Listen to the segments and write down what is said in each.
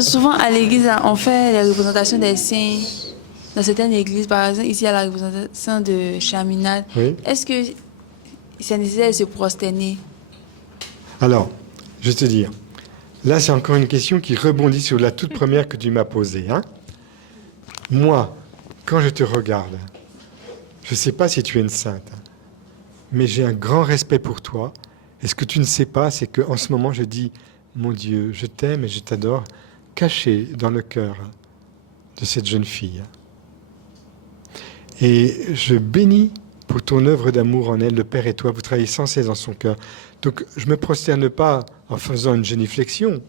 Souvent à l'église, là, on fait les représentations des saints. Dans certaines églises, par exemple, ici, il y a la représentation de Chaminade. Oui. Est-ce que c'est nécessaire de se prosterner? Alors, je vais te dire, là c'est encore une question qui rebondit sur la toute première que tu m'as posée. Hein. Moi, quand je te regarde, je ne sais pas si tu es une sainte, mais j'ai un grand respect pour toi. Et ce que tu ne sais pas, c'est qu'en ce moment, je dis, mon Dieu, je t'aime et je t'adore, caché dans le cœur de cette jeune fille. Et je bénis pour ton œuvre d'amour en elle, le Père et toi, vous travaillez sans cesse dans son cœur. Donc je ne me prosterne pas en faisant une génuflexion,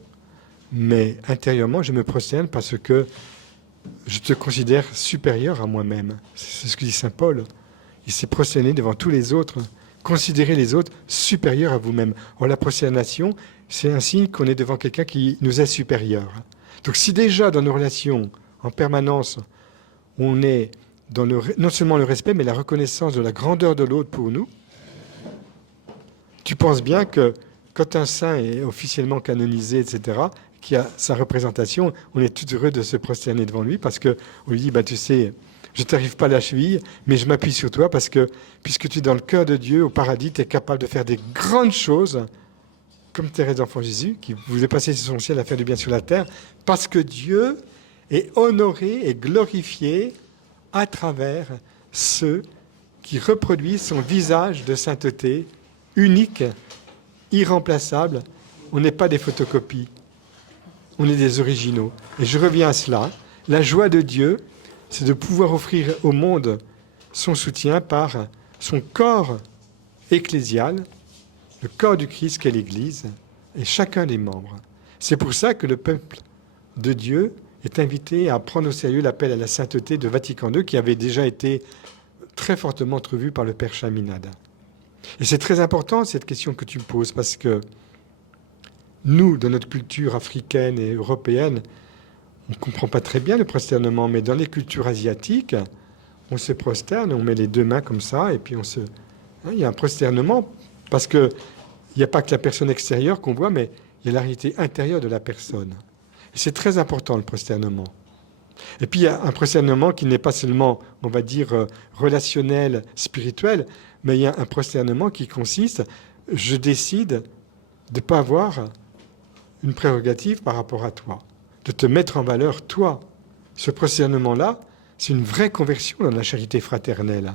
mais intérieurement, je me prosterne parce que je te considère supérieur à moi-même. C'est ce que dit saint Paul. Il s'est prosterné devant tous les autres. Considérez les autres supérieurs à vous-même. Or, la prosternation, c'est un signe qu'on est devant quelqu'un qui nous est supérieur. Donc si déjà dans nos relations, en permanence, on est dans non seulement le respect, mais la reconnaissance de la grandeur de l'autre pour nous, tu penses bien que quand un saint est officiellement canonisé, etc., qui a sa représentation, on est tout heureux de se prosterner devant lui parce qu'on lui dit, bah, tu sais, je ne t'arrive pas à la cheville, mais je m'appuie sur toi parce que, puisque tu es dans le cœur de Dieu, au paradis, tu es capable de faire des grandes choses, comme Thérèse d'Enfant Jésus, qui voulait passer sur son ciel à faire du bien sur la terre, parce que Dieu est honoré et glorifié à travers ceux qui reproduisent son visage de sainteté unique, irremplaçable. On n'est pas des photocopies, on est des originaux. Et je reviens à cela. La joie de Dieu, c'est de pouvoir offrir au monde son soutien par son corps ecclésial, le corps du Christ qu'est l'Église, et chacun des membres. C'est pour ça que le peuple de Dieu est invité à prendre au sérieux l'appel à la sainteté de Vatican II, qui avait déjà été très fortement entrevu par le Père Chaminade. Et c'est très important, cette question que tu me poses, parce que nous, dans notre culture africaine et européenne, on ne comprend pas très bien le prosternement, mais dans les cultures asiatiques, on se prosterne, on met les deux mains comme ça, et puis on se... Il y a un prosternement, parce qu'il n'y a pas que la personne extérieure qu'on voit, mais il y a la réalité intérieure de la personne. Et c'est très important, le prosternement. Et puis il y a un prosternement qui n'est pas seulement, on va dire, relationnel, spirituel, mais il y a un prosternement qui consiste, je décide de ne pas avoir une prérogative par rapport à toi, de te mettre en valeur toi. Ce prosternement-là, c'est une vraie conversion dans la charité fraternelle.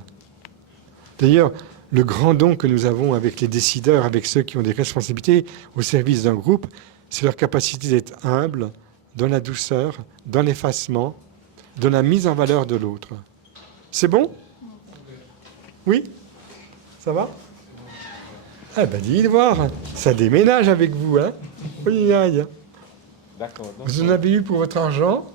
D'ailleurs, le grand don que nous avons avec les décideurs, avec ceux qui ont des responsabilités au service d'un groupe, c'est leur capacité d'être humble, dans la douceur, dans l'effacement, dans la mise en valeur de l'autre. C'est bon? Oui? Ça va? Ah ben dis voir, ça déménage avec vous, hein? Oui, aïe. D'accord. Vous en avez eu pour votre argent?